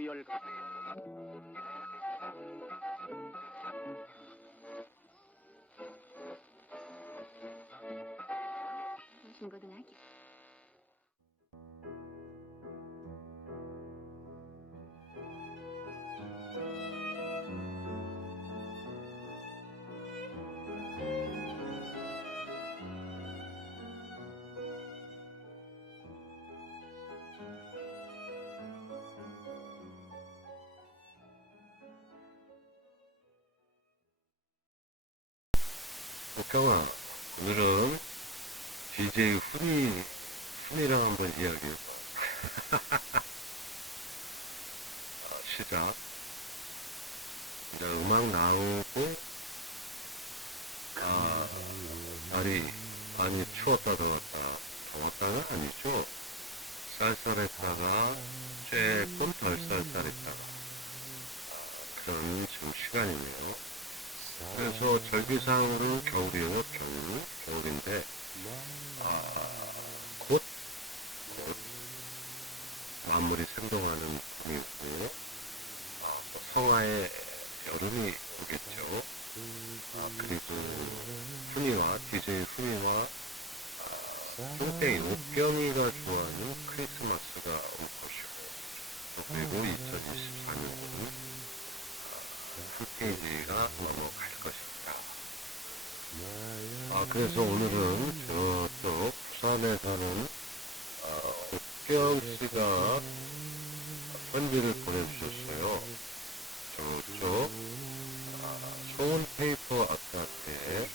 유혈 중고등학교 국경아, 오늘은 DJ 훈이, 훈이랑 한번 이야기해봐. 어, 시작. 이제 음악 나오고, 아, 날이 많이 추웠다 더웠다. 더웠다가 아니죠. 쌀쌀했다가 조금 덜 쌀쌀했다가. 아, 그런 지금 시간이네요. 그래서 절기상으로는 겨울이요, 겨울, 겨울인데, 아, 곧, 곧 만물이 생동하는 봄이고, 아, 뭐 성화의 여름이 오겠죠. 아, 그리고 훈이와, DJ 훈이와, 아, 뚱땡이, 옥경이가 좋아하는 크리스마스가 올 것이고, 또 그리고 2024년은 풀페이지가 넘어갈 것입니다. 아, 그래서 오늘은 저쪽 부산에서는 어, 옥경 씨가 편지를 보내주셨어요. 저쪽 아, 소원 페이퍼 아트한테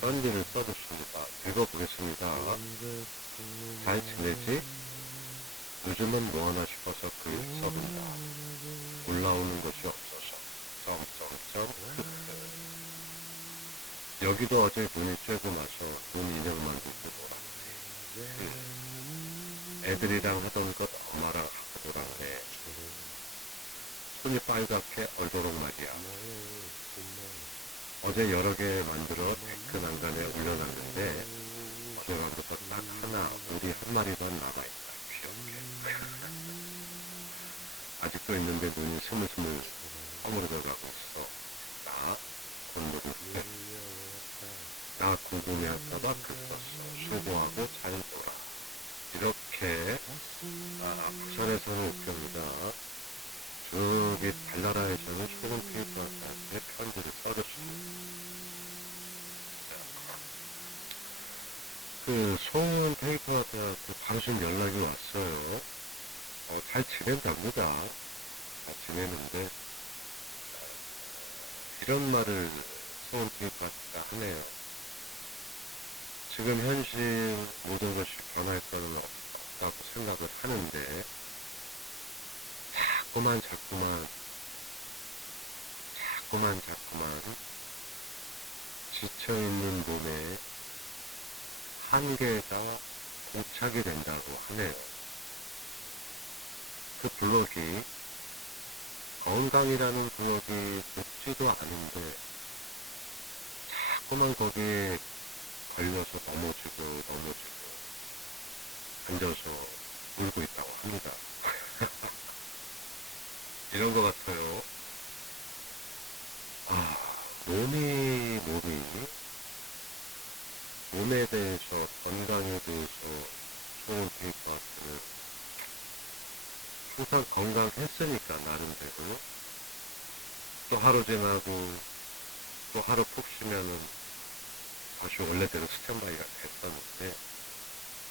편지를 써줬습니다. 읽어보겠습니다. 잘 지내지? 요즘은 뭐하나 싶어서 글 써본다. 올라오는 것이 없어서. 점점점. 여기도 어제 눈이 쬐고 나서 눈 인형 만들고 놀았네. 그 애들이랑 하던 것 엄마랑 하고 놀았네. 손이 빨갛게 얼도록 말이야. 어제 여러 개 만들어 데크 난간에 올려놨는데 어제 만들어서 딱 하나 우리 한 마리만 남아있다. 귀엽게. 아직도 있는데 눈이 스물스물 허물어져 가고 있어. 나 공부를 해. 나 궁금해할까봐 글 썼어. 수고하고 잘 놀아. 이렇게 아, 부산에서는 웃깁니다. 저기 달나라에서는 소금 페이퍼한테 편지를 써줬습니다. 그 소금 페이퍼한테 방송 연락이 왔어요. 어, 잘 지낸답니다. 잘 지내는데 이런 말을 소원 페이퍼한테 하네요. 지금 현실 모든 것이 변할 거는 없다고 생각을 하는데 자꾸만 자꾸만 자꾸만 자꾸만 지쳐있는 몸에 한계가 고착이 된다고 하네요. 그 블록이 건강이라는 블록이 높지도 않은데 자꾸만 거기에 걸려서 넘어지고 넘어지고 앉아서 울고 있다고 합니다. 이런 것 같아요. 아, 몸이, 몸이, 몸에 대해서, 건강에 대해서 좋은 페이퍼 같은 항상 건강했으니까, 나름대로. 또 하루 지나고, 또 하루 푹 쉬면은, 다시 원래대로 스탠바이가 됐었는데,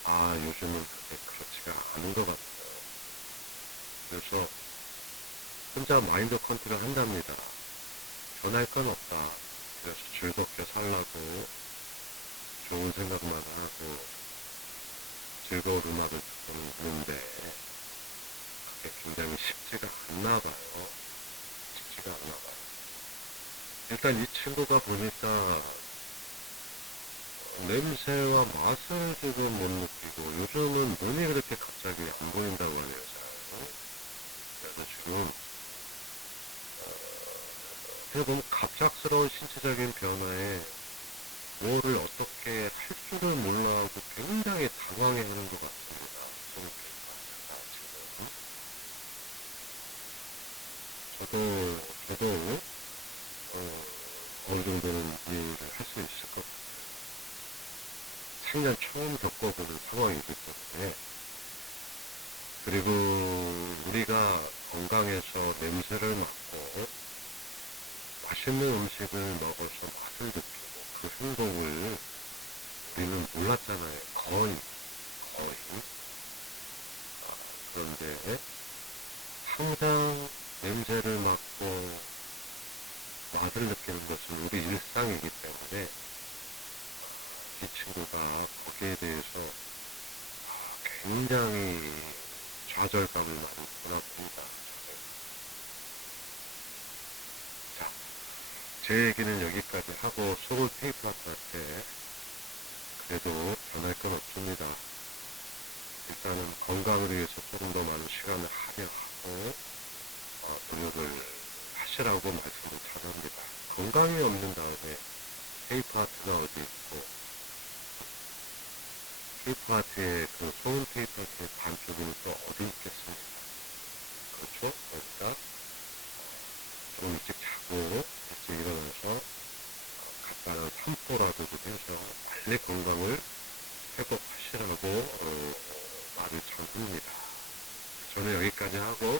아, 요즘은 그게 그렇지가 않은 것 같아요. 그래서, 혼자 마인드 컨트롤 한답니다. 변할 건 없다. 그래서 즐겁게 살라고 좋은 생각만 하고 즐거운 음악을 듣는데 그 게 굉장히 쉽지가 않나 봐요. 쉽지가 않나 봐요. 일단 이 친구가 보니까 냄새와 맛을 지금 못 느끼고 요즘은 눈이 그렇게 갑자기 안 보인다고 하네요. 잘. 그래서 지금 어떻게 보면 갑작스러운 신체적인 변화에 뭐를 어떻게 할 줄을 몰라하고 굉장히 당황해 하는 것 같습니다. 지금. 또 저도 어, 어느 정도는 이해를 할 수 있을 것 같아요. 생전 처음 겪어보는 상황이기 때문에 그리고 우리가 건강해서 냄새를 맡고 맛있는 음식을 먹어서 맛을 느끼고 그 행동을 우리는 몰랐잖아요. 거의 거의 아, 그런데 항상 냄새를 맡고 맛을 느끼는 것은 우리 일상이기 때문에 이 친구가 거기에 대해서 굉장히 좌절감을 많이 보납니다. 자, 제 얘기는 여기까지 하고 소울 테이프 아빠한테 그래도 변할 건 없습니다. 일단은 건강을 위해서 조금 더 많은 시간을 할애하고 어, 노력을 하시라고 말씀을 전합니다. 건강이 없는 다음에 테이프 아트가 어디 있고 테이프 아트의 그 소음 테이프 아트의 반쪽에는 또 어디 있겠습니까? 그렇죠? 그러니까 좀 일찍 자고 일찍 일어나서 간단한 산보라도 좀 해서 빨리 건강을 회복하시라고 어, 말을 참 합니다. 저는 여기까지 하고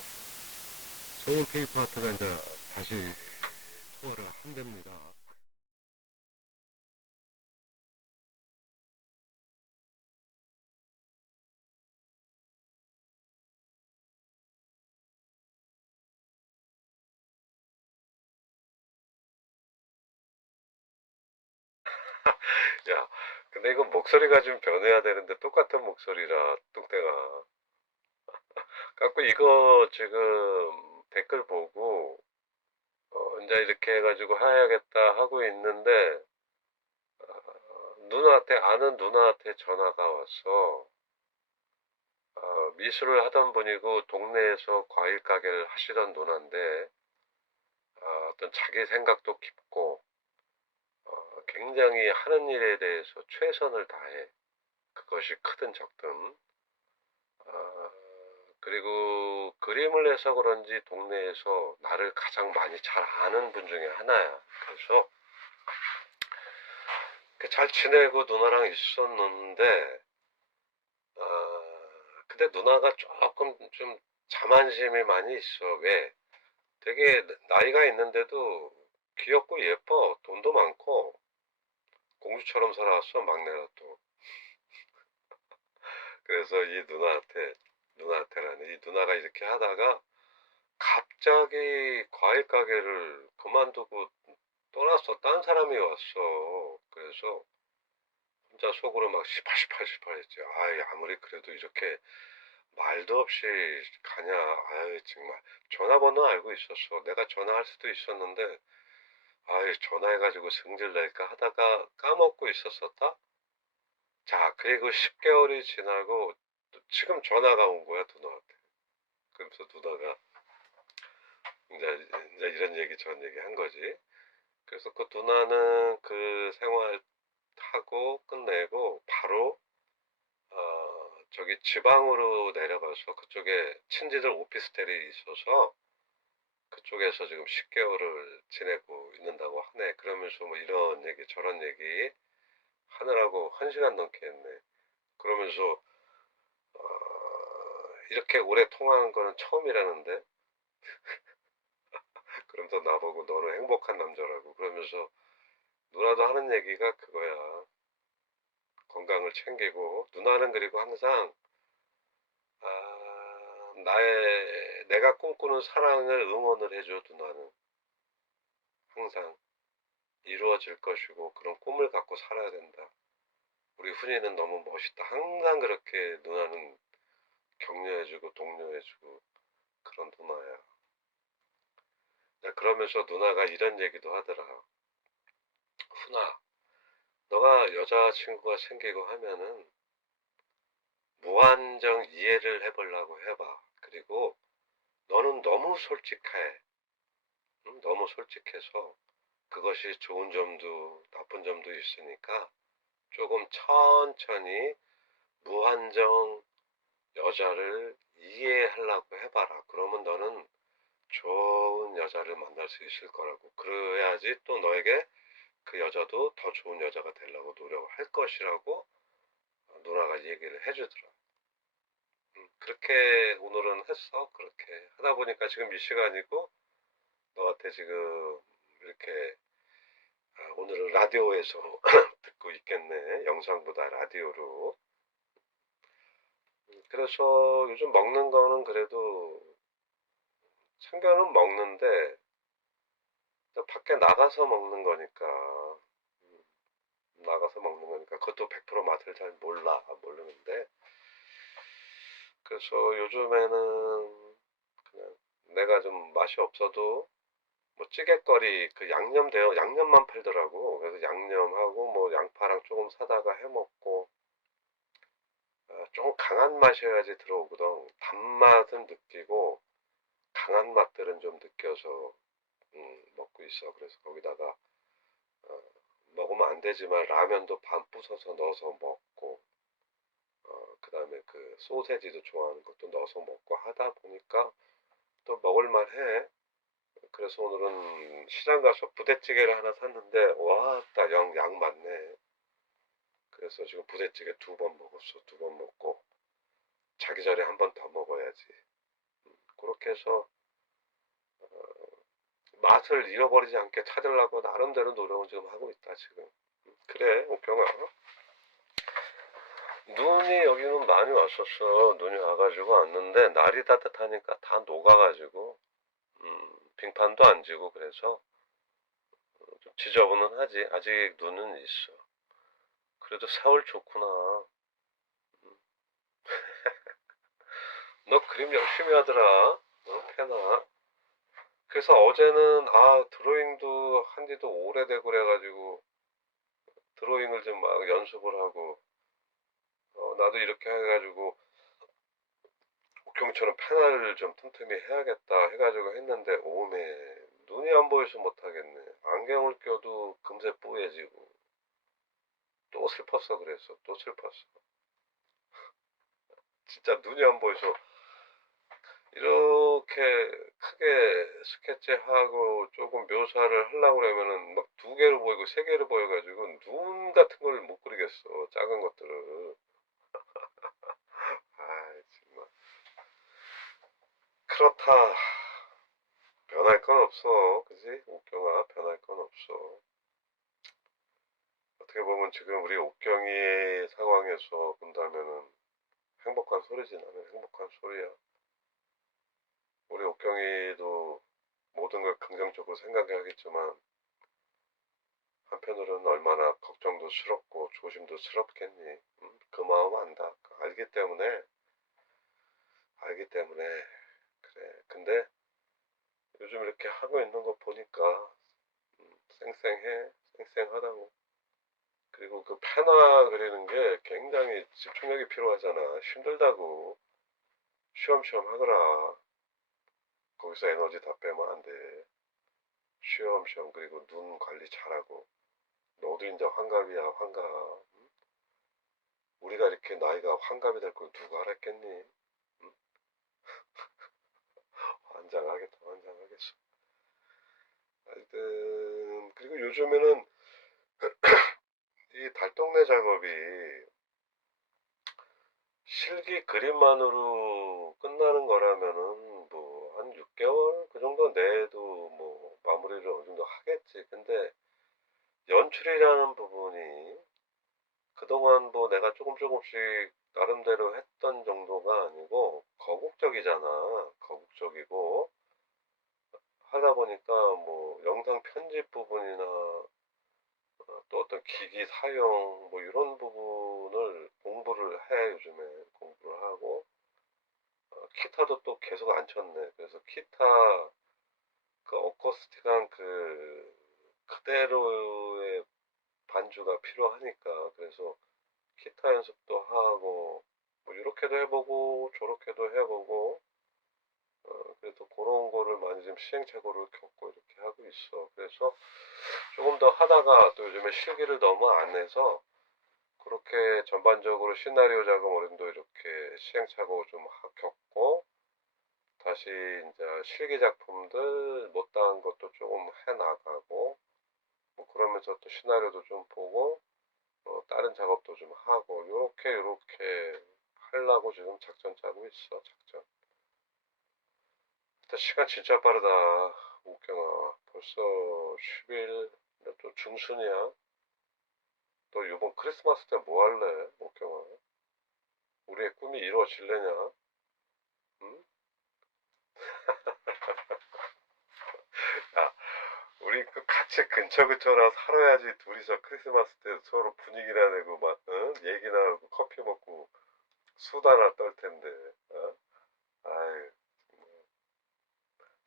소울 테이프 아트가 이제 다시 투어를 한답니다. 야, 근데 이건 목소리가 좀 변해야 되는데 똑같은 목소리라 뚱땡아. 갖고 이거 지금 댓글 보고 어, 이제 이렇게 해가지고 해야겠다 하고 있는데 어, 누나한테 아는 누나한테 전화가 왔어. 어, 미술을 하던 분이고 동네에서 과일 가게를 하시던 누나인데 어, 어떤 자기 생각도 깊고 어, 굉장히 하는 일에 대해서 최선을 다해. 그것이 크든 적든. 어, 그리고 그림을 해서 그런지 동네에서 나를 가장 많이 잘 아는 분 중에 하나야. 그래서 그잘 지내고 누나랑 있었는데, 어, 근데 누나가 조금 좀 자만심이 많이 있어. 왜? 되게 나이가 있는데도 귀엽고 예뻐. 돈도 많고. 공주처럼 살아왔어, 막내가 또. 그래서 이 누나한테, 누나한테라는 이 누나가 이렇게 하다가 갑자기 과일 가게를 그만두고 떠났어. 딴 사람이 왔어. 그래서 혼자 속으로 막 시팔시팔 시팔 했지. 아이, 아무리 그래도 이렇게 말도 없이 가냐. 아유, 정말. 전화번호 알고 있었어. 내가 전화할 수도 있었는데, 아유, 전화해가지고 승질낼까 하다가 까먹고 있었었다? 자, 그리고 10개월이 지나고 또 지금 전화가 온 거야, 누나한테. 그러면서 누나가 이제, 이제 이런 얘기 저런 얘기 한 거지. 그래서 그 누나는 그 생활 하고 끝내고 바로 어, 저기 지방으로 내려가서 그쪽에 친지들 오피스텔이 있어서 그쪽에서 지금 10개월을 지내고 있는다고 하네. 그러면서 뭐 이런 얘기 저런 얘기 하느라고 한 시간 넘게 했네. 그러면서 어, 이렇게 오래 통화한 거는 처음이라는데 그러면서 나보고 너는 행복한 남자라고 그러면서 누나도 하는 얘기가 그거야. 건강을 챙기고 누나는 그리고 항상 아, 나의 내가 꿈꾸는 사랑을 응원을 해줘 누나는 항상 이루어질 것이고 그런 꿈을 갖고 살아야 된다. 우리 훈이는 너무 멋있다. 항상 그렇게 누나는 격려해주고 독려해주고 그런 누나야. 네, 그러면서 누나가 이런 얘기도 하더라. 훈아, 너가 여자친구가 생기고 하면은 무한정 이해를 해보려고 해봐. 그리고 너는 너무 솔직해. 응? 너무 솔직해서 그것이 좋은 점도 나쁜 점도 있으니까 조금 천천히 무한정 여자를 이해하려고 해봐라. 그러면 너는 좋은 여자를 만날 수 있을 거라고. 그래야지 또 너에게 그 여자도 더 좋은 여자가 되려고 노력을 할 것이라고 누나가 얘기를 해주더라. 음, 그렇게 오늘은 했어. 그렇게 하다 보니까 지금 이 시간이고 너한테 지금 이렇게 아, 오늘은 라디오에서 듣고 있겠네. 영상보다 라디오로. 음, 그래서 요즘 먹는 거는 그래도 참견은 먹는데 또 밖에 나가서 먹는 거니까. 음, 나가서 먹는 거니까. 그것도 100% 맛을 잘 몰라. 모르는데. 그래서 요즘에는 그냥 내가 좀 맛이 없어도 뭐 찌개거리 그 양념 되어 양념만 팔더라고. 그래서 양념하고 뭐 양파랑 조금 사다가 해 먹고 아, 좀 강한 맛이어야지 들어오거든. 단맛은 느끼고 강한 맛들은 좀 느껴서 음, 먹고 있어. 그래서 거기다가 어, 먹으면 안 되지만 라면도 반 부숴서 넣어서 먹고 어, 그 다음에 그 소세지도 좋아하는 것도 넣어서 먹고 하다 보니까 또 먹을만 해. 그래서 오늘은 시장 가서 부대찌개를 하나 샀는데 와따 영양 많네. 그래서 지금 부대찌개 두 번 먹었어. 두 번 먹고 자기 전에 한 번 더 먹어야지. 음, 그렇게 해서 어, 맛을 잃어버리지 않게 찾으려고 나름대로 노력을 지금 하고 있다 지금. 음, 그래 옥경아. 눈이 여기는 많이 왔었어. 눈이 와가지고 왔는데 날이 따뜻하니까 다 녹아가지고 음, 빙판도 안 지고 그래서 어, 좀 지저분은 하지. 아직 눈은 있어. 그래도 세월 좋구나 음. 너 그림 열심히 하더라. 어, 페나 그래서 어제는 아 드로잉도 한 지도 오래되고 그래가지고 드로잉을 좀 막 연습을 하고 어, 나도 이렇게 해가지고 옥경처럼 페나를 좀 틈틈이 해야겠다 해가지고 했는데 오메 눈이 안 보여서 못하겠네. 안경을 껴도 금세 뿌얘지고. 또 슬펐어 그래서. 또 슬펐어. 진짜 눈이 안 보여서 이렇게 크게 스케치하고 조금 묘사를 하려고 그러면은 막 두 개로 보이고 세 개로 보여가지고 눈 같은 걸 못 그리겠어 작은 것들을. 아 정말. 그렇다. 변할 건 없어 그지? 옥경아 변할 건 없어. 어떻게 보면 지금 우리 옥경이 상황에서 본다면은 행복한 소리지 나는 행복한 소리야 옥경이도 모든 걸 긍정적으로 생각해야겠지만 한편으로는 얼마나 걱정도 스럽고 조심도 스럽겠니? 음, 그 마음 안다. 알기 때문에 알기 때문에. 그래. 근데 요즘 이렇게 하고 있는 거 보니까 음, 쌩쌩해 쌩쌩하다고. 그리고 그 페나 그리는 게 굉장히 집중력이 필요하잖아. 힘들다고. 쉬엄쉬엄 하거라 거기서 에너지 다 빼면 안 돼. 쉬엄쉬엄 그리고 눈 관리 잘하고 너도 이제 환갑이야 환갑 응? 우리가 이렇게 나이가 환갑이 될 걸 누가 알았겠니 응? 환장하겠다 환장하겠어 하여튼 그리고 요즘에는 이 달동네 작업이 실기 그림만으로 끝나는 거라면은 뭐 한 6개월 그 정도 내에도 뭐 마무리를 어느 정도 하겠지. 근데 연출이라는 부분이 그동안 뭐 내가 조금 조금씩 나름대로 했던 정도가 아니고 거국적이잖아. 거국적이고 하다 보니까 뭐 영상 편집 부분이나 어, 또 어떤 기기 사용 뭐 이런 부분을 공부를 해 요즘에 공부를 하고 어, 기타도 또 계속 안 쳤네 그래서 기타 그 어쿠스틱한 그 그대로의 반주가 필요하니까 그래서 기타 연습도 하고 뭐 이렇게도 해보고 저렇게도 해보고 어, 그래도 그런 거를 많이 좀 시행착오를 겪고 이렇게 하고 있어. 그래서 조금 더 하다가 또 요즘에 실기를 너무 안 해서 그렇게 전반적으로 시나리오 작업 어린도 이렇게 시행착오 좀 하- 겪고 다시 이제 실기 작품들 못다한 것도 조금 해 나가고 뭐 그러면서 또 시나리오도 좀 보고 어, 다른 작업도 좀 하고 요렇게 요렇게 하려고 지금 작전 짜고 있어 작전. 일단 시간 진짜 빠르다 웃경아 벌써 10일 또 중순이야. 너 이번 크리스마스 때 뭐 할래 웃경아? 우리의 꿈이 이루어질래냐? 응? 야, 우리 그 같이 근처 근처라 살아야지 둘이서 크리스마스 때 서로 분위기나 내고 막 응? 얘기나 하고 커피 먹고 수다나 떨 텐데. 어? 아유.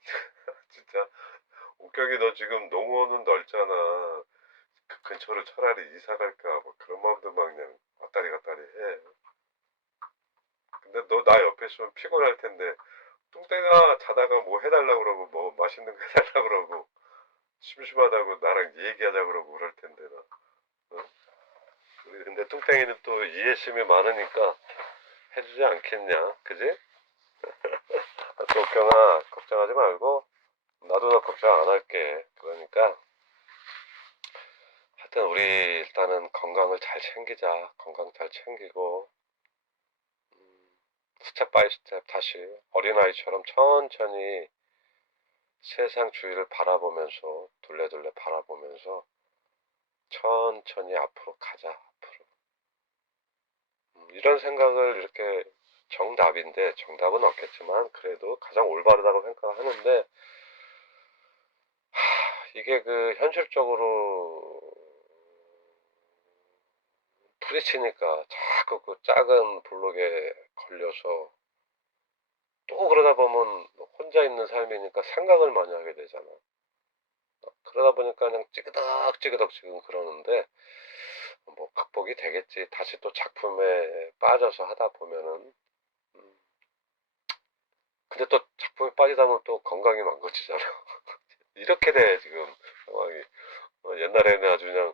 진짜 웃경이 너 지금 농원은 넓잖아. 그 근처로 차라리 이사 갈까 뭐 그런 마음도 막 그냥 왔다리 갔다리 해. 근데 너 나 옆에 있으면 피곤할 텐데 뚱땡아 자다가 뭐 해달라고 그러고 뭐 맛있는 거 해달라고 그러고 심심하다고 나랑 얘기하자 그러고 그럴 텐데 나. 어? 근데 뚱땡이는 또 이해심이 많으니까 해주지 않겠냐, 그지? 또 경아 걱정하지 말고 나도 너 걱정 안 할게. 그러니까 하여튼 우리 일단은 건강을 잘 챙기자. 건강 잘 챙기고 음, 스텝 바이 스텝 다시 어린아이처럼 천천히 세상 주위를 바라보면서 둘레둘레 바라보면서 천천히 앞으로 가자 앞으로. 음, 이런 생각을 이렇게 정답인데 정답은 없겠지만 그래도 가장 올바르다고 생각하는데 하, 이게 그 현실적으로 부딪히니까 자꾸 그 작은 블록에 걸려서 또 그러다 보면 혼자 있는 삶이니까 생각을 많이 하게 되잖아. 어, 그러다 보니까 그냥 찌그덕찌그덕 지금 그러는데 뭐 극복이 되겠지. 다시 또 작품에 빠져서 하다 보면은 음. 근데 또 작품에 빠지다 보면 또 건강이 망가지잖아. 이렇게 돼 지금 상황이. 어, 옛날에는 아주 그냥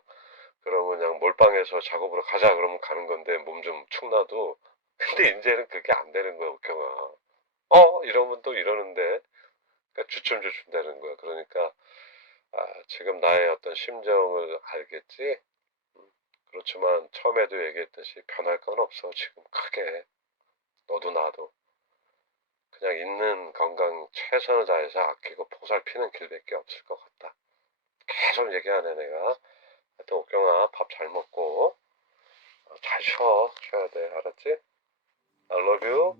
그러면 그냥 몰빵해서 작업으로 가자 그러면 가는 건데 몸 좀 축나도? 근데 이제는 그게 안 되는 거야 uk경아. 어? 이러면 또 이러는데? 그러니까 주춤주춤 되는 거야. 그러니까 아, 지금 나의 어떤 심정을 알겠지? 음, 그렇지만 처음에도 얘기했듯이 변할 건 없어 지금 크게. 너도 나도. 그냥 있는 건강 최선을 다해서 아끼고 보살피는 길밖에 없을 것 같다. 계속 얘기하네 내가 하여튼 옥경아 밥 잘 먹고 어, 잘 쉬어. 쉬어야 돼. 알았지? I love you